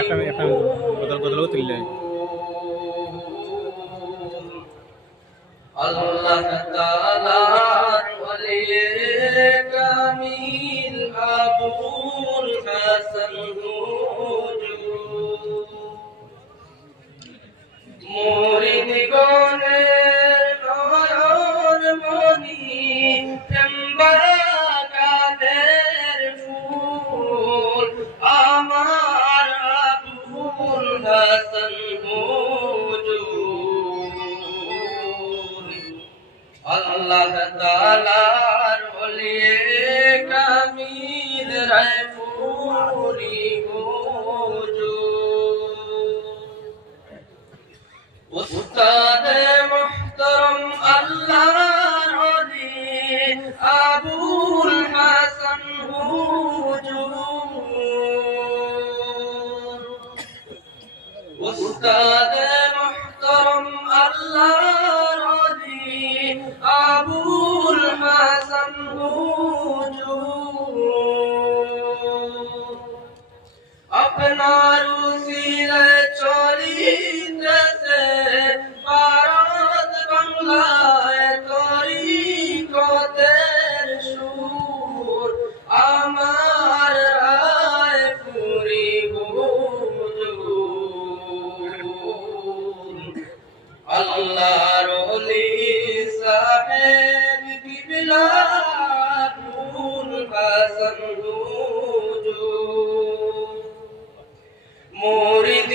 একটা বদল বদল তুললে আল্লাহ তাআলার ওলিয়ে কামিল আবুল হাসান হুজুর মুরিদ গণের নয়ন মনি কাদের ফুল আমার আবুল হাসান হুজুর আল্লাহ তাআলার ওলিয়ে কামিল রায়পুরি হুজুর উস্তাদ মুহতারাম আল্লাহর ওলি আবুল হাসান হুজুর উস্তাদ মুহতারাম আল্লাহর ওলি আবুল হাসান হুজুর আপনার উসিলায় চলিতেছে ভারত বাংলায় তরিকতের সুর আমার রায়পুরি হুজুর আল্লাহর ওলি সাহেব কিবলা আবুল হাসান হুজুর মুরিদ